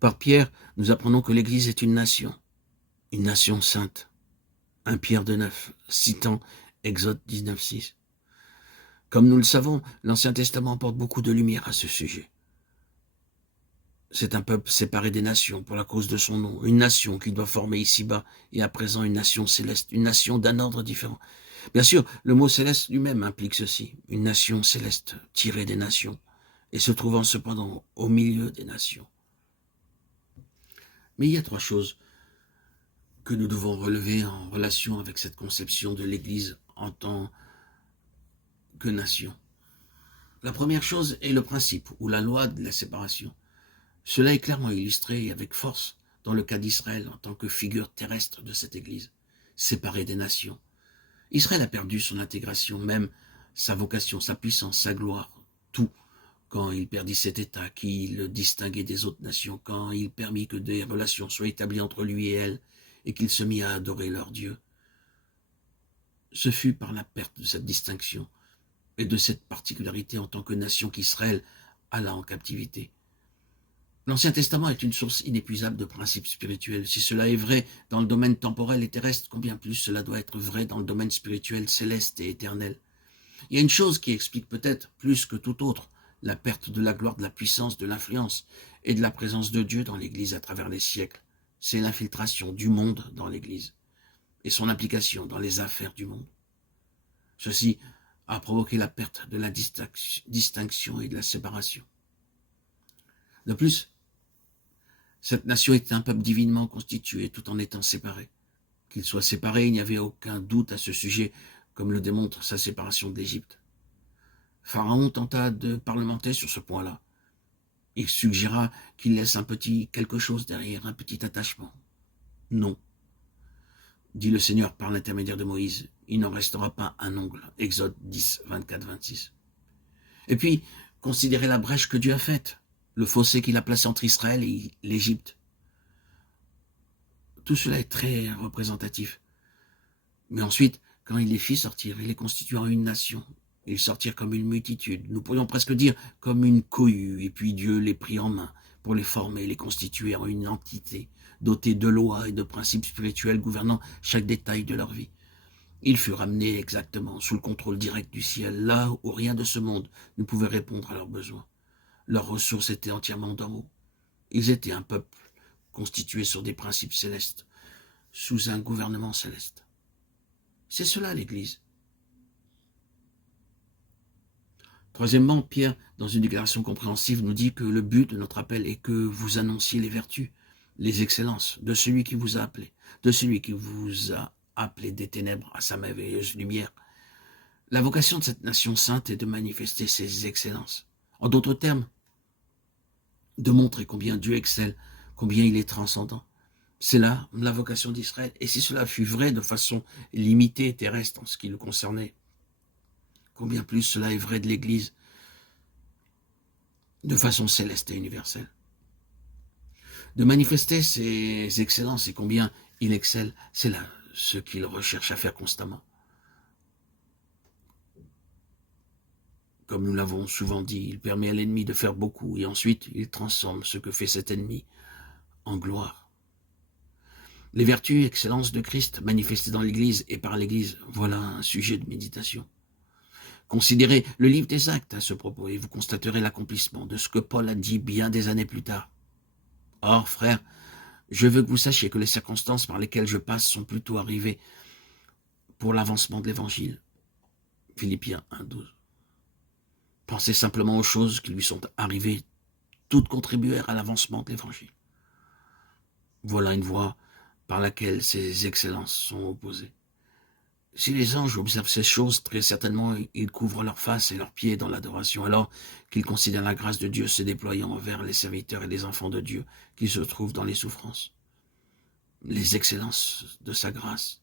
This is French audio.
Par Pierre, nous apprenons que l'Église est une nation sainte. 1 Pierre 2,9, citant Exode 19,6. Comme nous le savons, l'Ancien Testament apporte beaucoup de lumière à ce sujet. C'est un peuple séparé des nations pour la cause de son nom, une nation qui doit former ici-bas et à présent une nation céleste, une nation d'un ordre différent. Bien sûr, le mot céleste lui-même implique ceci, une nation céleste tirée des nations et se trouvant cependant au milieu des nations. Mais il y a 3 choses que nous devons relever en relation avec cette conception de l'Église en tant que nation. La première chose est le principe ou la loi de la séparation. Cela est clairement illustré et avec force dans le cas d'Israël en tant que figure terrestre de cette Église, séparée des nations. Israël a perdu son intégration, même sa vocation, sa puissance, sa gloire, tout, quand il perdit cet état qui le distinguait des autres nations, quand il permit que des relations soient établies entre lui et elle, et qu'il se mit à adorer leur Dieu. Ce fut par la perte de cette distinction et de cette particularité en tant que nation qu'Israël alla en captivité. L'Ancien Testament est une source inépuisable de principes spirituels. Si cela est vrai dans le domaine temporel et terrestre, combien plus cela doit être vrai dans le domaine spirituel, céleste et éternel. Il y a une chose qui explique peut-être plus que tout autre la perte de la gloire, de la puissance, de l'influence et de la présence de Dieu dans l'Église à travers les siècles. C'est l'infiltration du monde dans l'Église et son implication dans les affaires du monde. Ceci a provoqué la perte de la distinction et de la séparation. De plus, cette nation était un peuple divinement constitué tout en étant séparé. Qu'il soit séparé, il n'y avait aucun doute à ce sujet, comme le démontre sa séparation de l'Égypte. Pharaon tenta de parlementer sur ce point-là. Il suggéra qu'il laisse un petit quelque chose derrière, un petit attachement. Non, dit le Seigneur par l'intermédiaire de Moïse, il n'en restera pas un ongle. Exode 10, 24, 26. Et puis, considérez la brèche que Dieu a faite, le fossé qu'il a placé entre Israël et l'Égypte. Tout cela est très représentatif. Mais ensuite, quand il les fit sortir, il les constitua en une nation. Ils sortirent comme une multitude, nous pourrions presque dire comme une cohue, et puis Dieu les prit en main pour les former, les constituer en une entité, dotée de lois et de principes spirituels gouvernant chaque détail de leur vie. Ils furent amenés exactement sous le contrôle direct du ciel, là où rien de ce monde ne pouvait répondre à leurs besoins. Leurs ressources étaient entièrement d'en haut. Ils étaient un peuple constitué sur des principes célestes, sous un gouvernement céleste. C'est cela l'Église. Troisièmement, Pierre, dans une déclaration compréhensive, nous dit que le but de notre appel est que vous annonciez les vertus, les excellences de celui qui vous a appelé, de celui qui vous a appelé des ténèbres à sa merveilleuse lumière. La vocation de cette nation sainte est de manifester ses excellences. En d'autres termes, de montrer combien Dieu excelle, combien il est transcendant. C'est là la vocation d'Israël. Et si cela fut vrai de façon limitée et terrestre en ce qui le concernait, combien plus cela est vrai de l'Église de façon céleste et universelle. De manifester ses excellences et combien il excelle, c'est là ce qu'il recherche à faire constamment. Comme nous l'avons souvent dit, il permet à l'ennemi de faire beaucoup et ensuite il transforme ce que fait cet ennemi en gloire. Les vertus et excellences de Christ manifestées dans l'Église et par l'Église, voilà un sujet de méditation. Considérez le livre des Actes à ce propos et vous constaterez l'accomplissement de ce que Paul a dit bien des années plus tard. Or, frères, je veux que vous sachiez que les circonstances par lesquelles je passe sont plutôt arrivées pour l'avancement de l'Évangile. Philippiens 1,12. Pensez simplement aux choses qui lui sont arrivées, toutes contribuèrent à l'avancement de l'Évangile. Voilà une voie par laquelle ces excellences sont opposées. Si les anges observent ces choses, très certainement ils couvrent leur face et leurs pieds dans l'adoration, alors qu'ils considèrent la grâce de Dieu se déployant envers les serviteurs et les enfants de Dieu qui se trouvent dans les souffrances. Les excellences de sa grâce